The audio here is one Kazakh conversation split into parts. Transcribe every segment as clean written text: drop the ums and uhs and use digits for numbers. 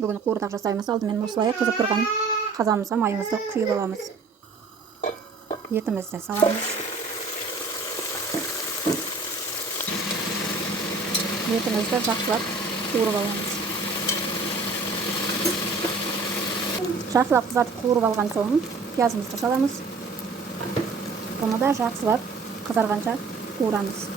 Бүгін қуырдақ жасаймыз. Алдымен осылай қызып тұрған қазанымызға майымызды құйып аламыз. Етімізді саламыз. Етімізді жақсылап қуырып аламыз. Жақсылап қызартып қуырып алған соң пиязымызды саламыз. Бұны да жақсылап қызарғанша қуырамыз.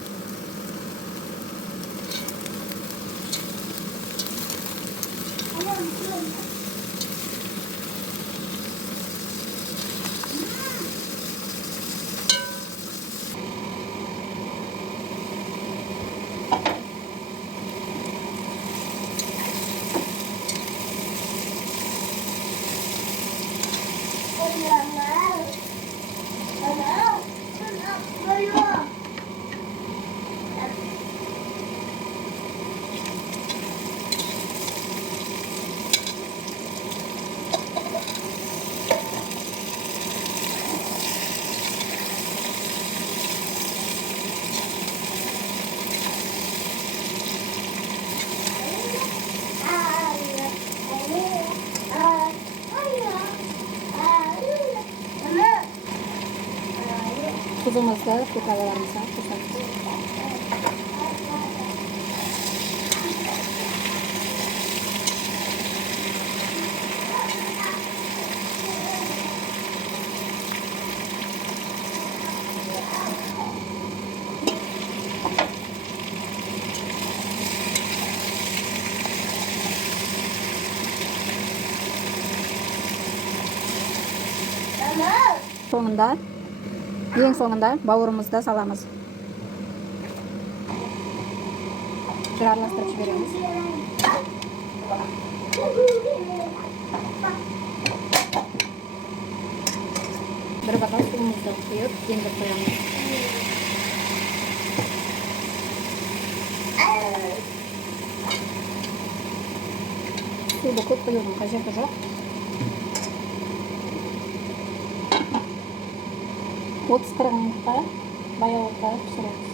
Tuzumuzu pilavlarımıza koyalım. Ең соңында бауырымызды саламыз. Bir aralastırıp жібереміз. Bir бокал суымызды құйып, демдеп қоямыз. Суды көп құюдың қажеті жоқ. 30-40 минутқа баяу отта пісіреміз.